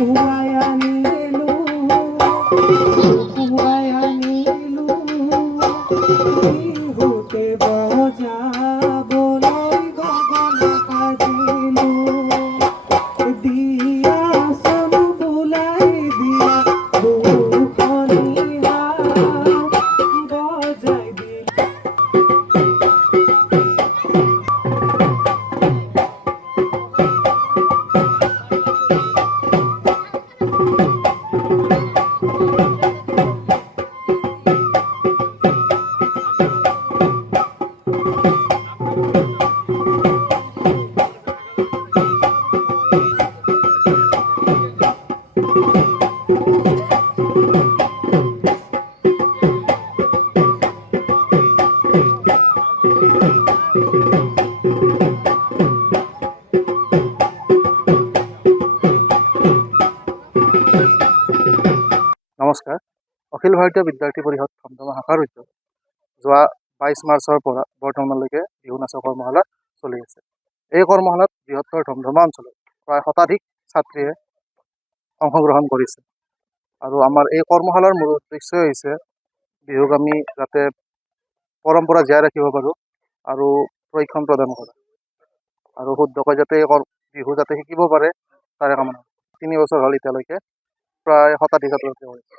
পুৱাই আনিলো পুৱাই আনিলো বিহুতে বজাবলৈ গগনা সাজিলো দিয়াচোন বুলাই দিয়া দুখনি বজাই দিলো। নমস্কাৰ। অখিল ভাৰতীয় বিদ্যাৰ্থী পৰিষদ ধমধমা শাখাৰ উদ্যোগ যোৱা 22 মাৰ্চৰ পৰা বৰ্তমানলৈকে বিহু নাচৰ কৰ্মশালা চলি আছে। এই কৰ্মশালাত বৃহত্তৰ ধমধমা অঞ্চলত প্ৰায় শতাধিক ছাত্ৰীয়ে অংশগ্ৰহণ কৰিছে আৰু আমাৰ এই কৰ্মশালাৰ মূল উদ্দেশ্য হৈছে বিহুক আমি যাতে পৰম্পৰা জীয়াই ৰাখিব পাৰোঁ আৰু প্ৰশিক্ষণ প্ৰদান কৰা আৰু শুদ্ধকৈ যাতে বিহু যাতে শিকিব পাৰে তাৰে কামনা। 3 বছৰ হ'ল এতিয়ালৈকে প্ৰায় শতাধিক ছাত্ৰ ছাত্ৰী কৰিছে।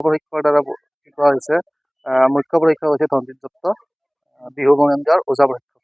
পৰীক্ষাৰ দ্বাৰা শিকোৱা হৈছে মুখ্য পৰীক্ষা হৈছে ধনজিৎ দত্ত, বিহু মহেন্দ্ৰ ওজা পৰীক্ষা।